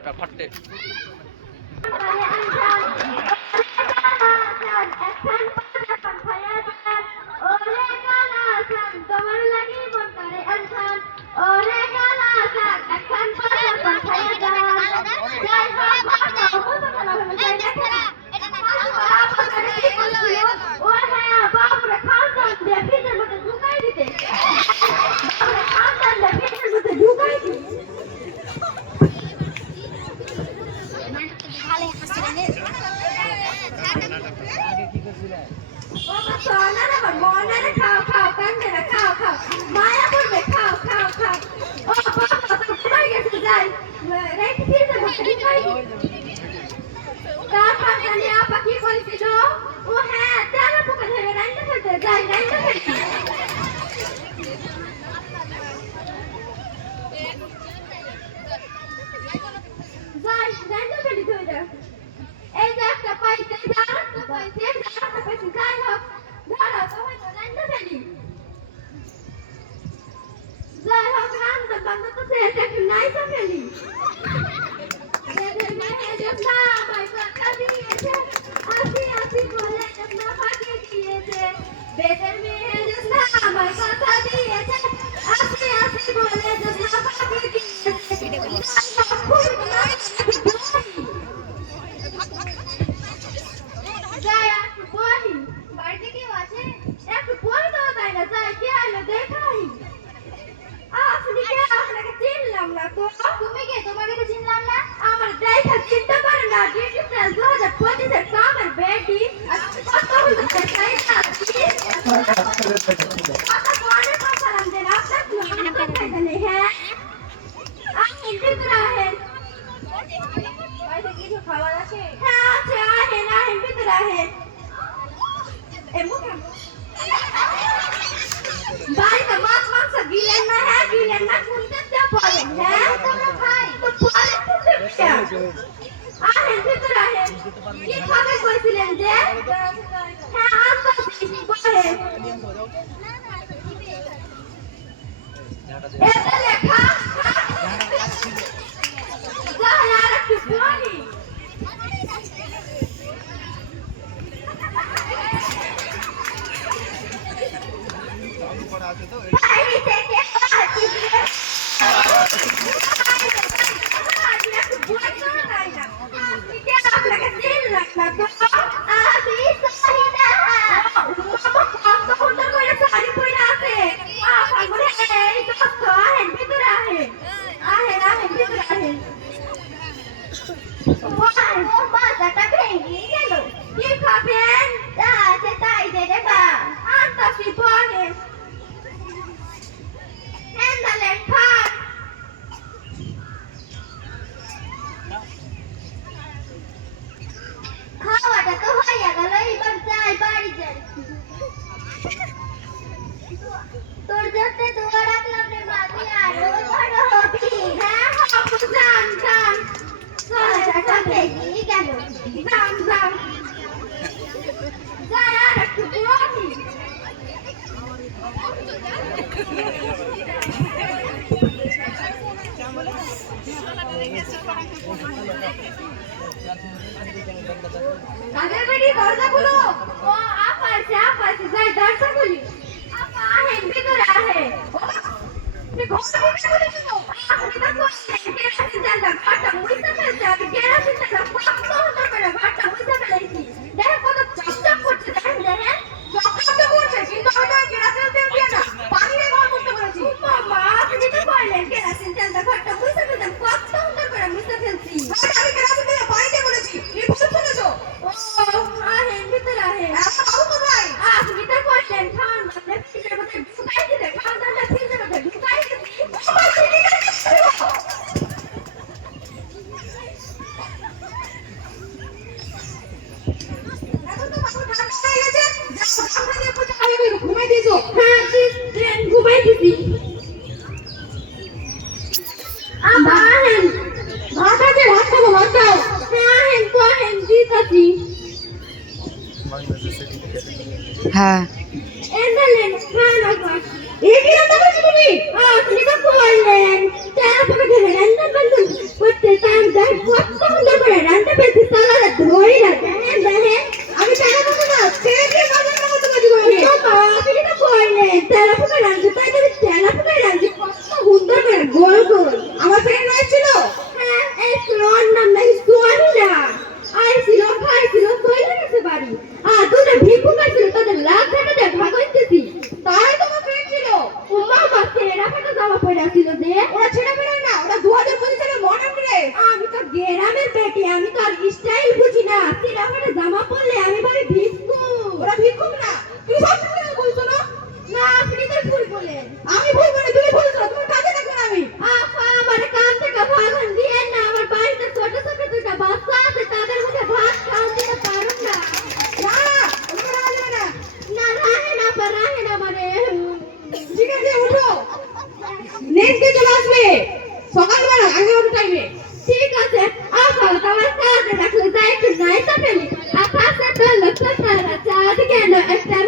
ফাটে হ্যাঁ করতে কত সুন্দর করে রান্না পেয়েছি সালাদে ধরি না দেখেন দেখেন আমি টাকা দেবো না ছেড়ে দিয়ে কাজে না করতে পারি আমি আপনি তো কইলে তেলা ফুকা রান্না তাই তো তেলা ফুকা রান্না কত সুন্দর করে গোল গোল আমার ফ্রেন্ড হয়েছিল হ্যাঁ এই ফ্লোর নাম নাকি সোয়ানিরা আইছিল খাইছিল কইলে গেছে বাড়ি দুটো ভিক্ষু খাইছিল তাদের লাখ টাকা দিয়ে ভাগ হইতেছি তাই তোমার ফ্রেন্ড ছিল উম্মা বাচ্চা রাখাটা জামা পরে আসছিল যে ওরা ছেড়ে ফেলে না ওরা 2025 সালে মডার্ন ড্রেস আমি তো গ্রামের বেটি আমি তো আর স্টাইল বুঝি না সিরাফাটা জামা পরলে আমি বলি ভিক্ষু ওরা ভিক্ষুক না তুমি সব কিছু বলছো না না আপনি তো ভুল বলেন আমি ভুল বলে তুমি বলছো তোমার কাজে দেখো না আমি আমার কাম থেকে ভাগন দিয়ে না আমার বাড়িতে ছোট ছোট দুটো বাচ্চা আছে তাদের মুখে ভাত খাওয়া দিতে পারুন না না ওরা রাজি না না রাহে না মানে ঠিক আছে উঠো নেক্সট ডে চলে আসবে সকালবেলা আগে ওই টাইমে ঠিক আছে তোমার কাজে রাখলে যাই একটু নাইটা ফেলি আকাশে তো লক্ষ্য তারা চাঁদ কেন একটা